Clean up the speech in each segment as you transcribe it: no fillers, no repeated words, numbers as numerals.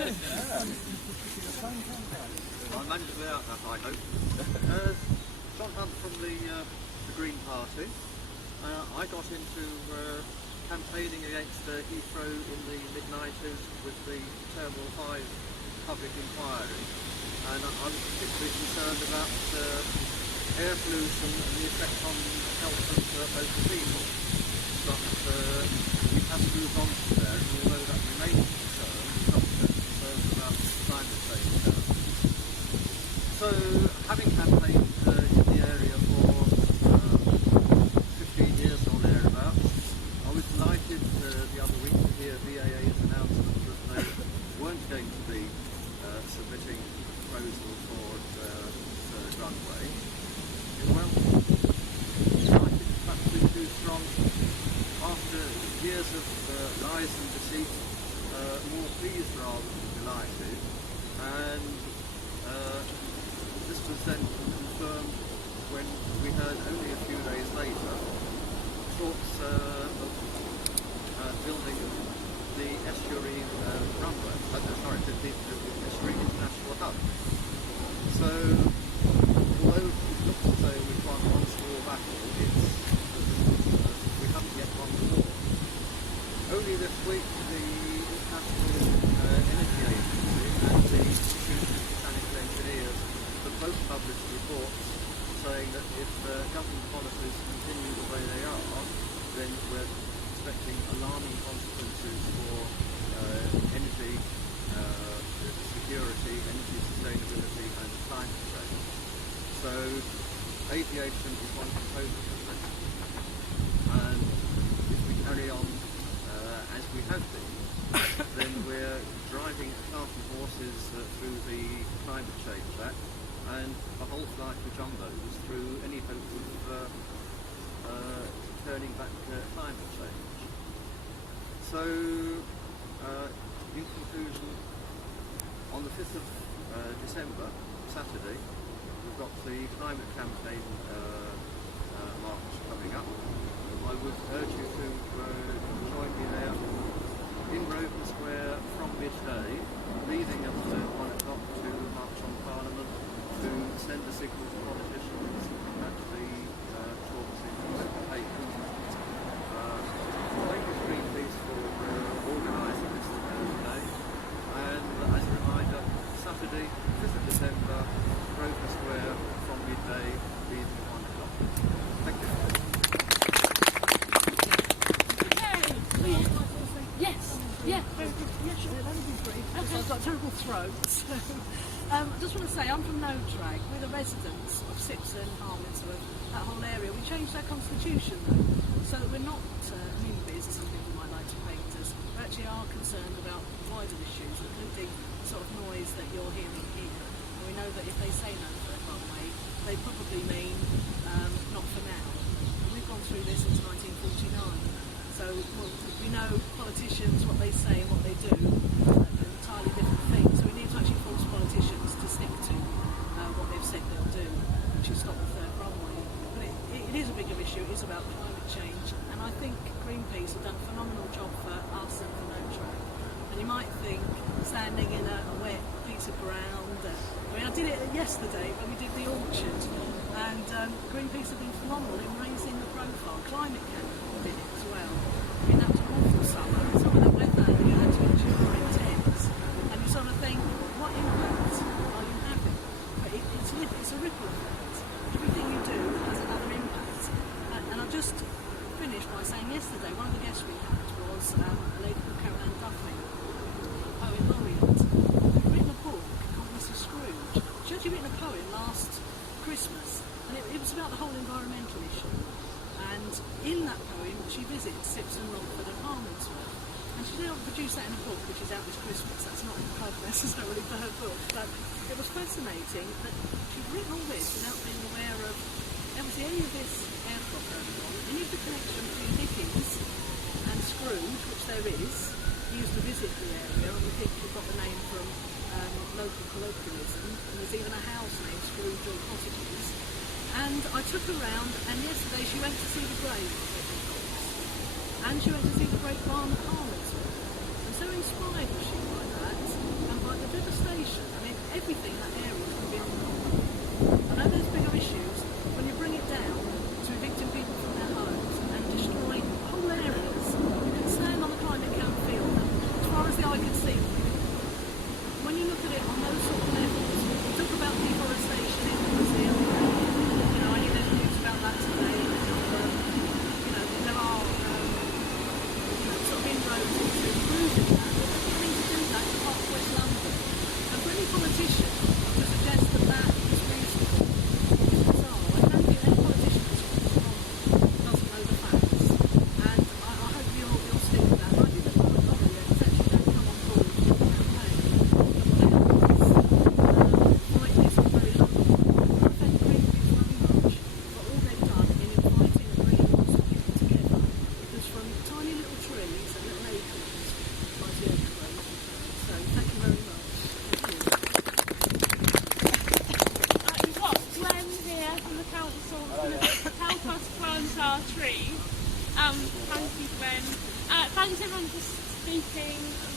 I managed to get out that, I hope. John Hunt from the Green Party. I got into campaigning against Heathrow in the mid-90s with the Terminal 5 public inquiry, and I was particularly concerned about air pollution and the effect on health of local people. But we have moved on from there, and although that remains a concern, we're not so concerned about climate change now. So, having campaigned in the area for 15 years or thereabouts, I was delighted the other week to hear VAA's announcement that they weren't going to be submitting a proposal for third runway. Well, I think perhaps we're too strong. After years of lies and deceit, more pleased rather than delighted, and this was then confirmed when we heard only a few days later talks of building the estuary runway, the estuary international hub. So, although it looks as though we've won one small battle, we haven't yet won the war. Only this week, the International Energy Agency and the Institute of Mechanical Engineers have both published reports saying that if government policies continue the way they are, then we're expecting alarming consequences for energy security, energy sustainability and climate change. So aviation is one component of that. And if we carry on as we have been, then we're driving a cart and horses through the Climate Change Act and a whole flight of jumbos through any hope of turning back climate change. So, in conclusion, on the 5th of December, Saturday, we've got the climate campaign march coming up. I would urge you to join me there in Grosvenor Square from midday, leaving at 1 o'clock to march on Parliament, to send a signal to politicians at the talks in Copenhagen. Thank you to Greenpeace for organising this today. And as a reminder, Saturday, 5th of December, Grosvenor Square from midday, leaving at 1 o'clock. Thank you. Yeah, sure, that'll be brief, because I've got a terrible throat. So, I just want to say, I'm from No-Drag. We're the residents of Sipson, Hounslow, that whole area. We changed our constitution, though, so that we're not NIMBYs, as some people might like to paint us. We actually are concerned about wider issues, including the sort of noise that you're hearing here. And we know that if they say no for a runway, they probably mean not for now. And we've gone through this since 1949. So we know politicians, what they say and what they do, are entirely different things. So we need to actually force politicians to stick to what they've said they'll do, which is stop the third runway. But it is a bigger issue. It is about climate change. And I think Greenpeace have done a phenomenal job for us and for No-Drag. And you might think, standing in a wet piece of ground, I did it yesterday when we did the orchard, and Greenpeace have been phenomenal in raising the profile. Climate Canada did it as well. I mean, that was an awful summer, and some of the weather you had to endure intense, and you sort of think, what impact are you having? But it's a ripple effect. Everything you do has another impact. And I just finished by saying yesterday, one of the guests we had was a lady called Caroline Duffy, poet laureate, who'd written a book called Mrs. Scrooge. She actually written a poem last Christmas, and it was about the whole environmental issue. And in that poem, she visits Sipson, Romford and Hounslow. And she's now produced that in a book, which is out this Christmas. That's not a plug necessarily for her book, but it was fascinating that she'd written all this without being aware of, obviously, any of this aircraft going on, any of the connection between Dickens and Scrooge, which there is. He used to visit the area, and we think he got the name from local colloquialism, and there's even a house named Scrooge or Cottages. And I took her round, and yesterday she went to see the grave of Edward Cox, and she went to see the great barn of Hounslow. And so inspired was she by that, and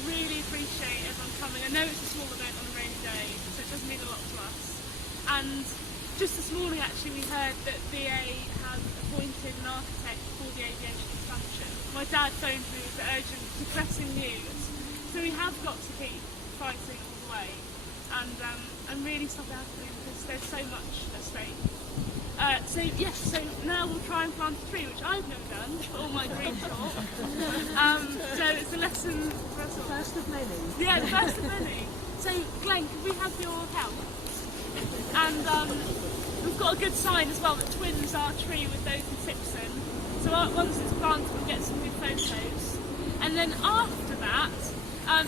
really appreciate everyone coming. I know it's a small event on a rainy day, so it does mean a lot to us. And just this morning actually we heard that BA has appointed an architect for the aviation expansion. My dad phoned me with the urgent, depressing news. So we have got to keep fighting all the way and really stop happening because there's so much at stake. So now we'll try and plant a tree, which I've never done for all my green talk. So it's a lesson for us all. First of many. Yeah, the first of many. So Glenn, could we have your help? And we've got a good sign as well that twins our tree with those in Sipson. So once it's planted we'll get some good photos. And then after that,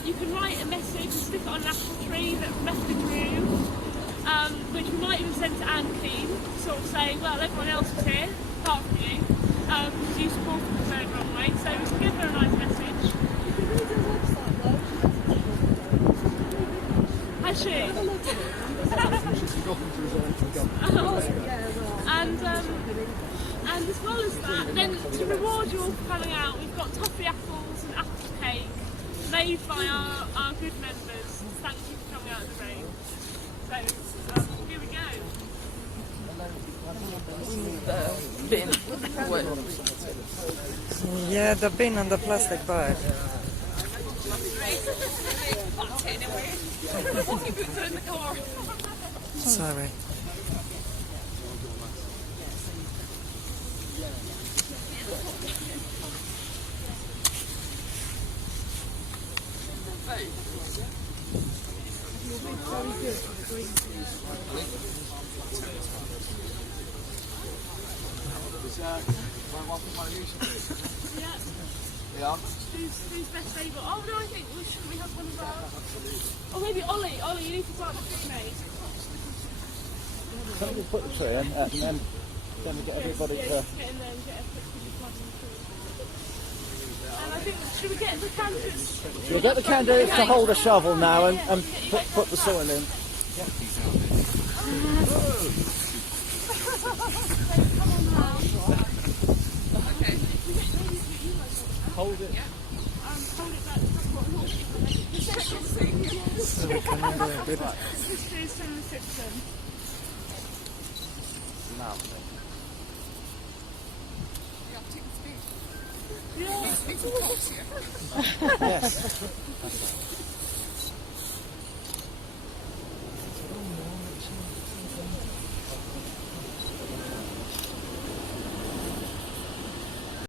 you can write a message and stick it on an apple tree that Rebecca grew, which we might even send to Anne Keane to sort of say, well, everyone else was here, apart from you, because you supported the third runway, so we can give her a nice message. You can read her website though. Has she? Have a look at it. And as well as that, then to reward you all for coming out, we've got toffee apples and apple cake made by our good members. Thank you for coming out in the rain. So here we go. Yeah, the bin and the plastic bag. Sorry. Yeah. Who's best able? Oh no, I think shouldn't we have one of our? Or maybe Ollie. Ollie, you need to start the tree, mate. Can we put the tree in and then we get everybody yeah, to... get in there and get a quick planting tree. And I think, should we get the candidates? We'll get the candidates to hold a shovel now and put the soil in. Hold it. Hold it back. So we can do a bit. This is from the Sipson. Yes.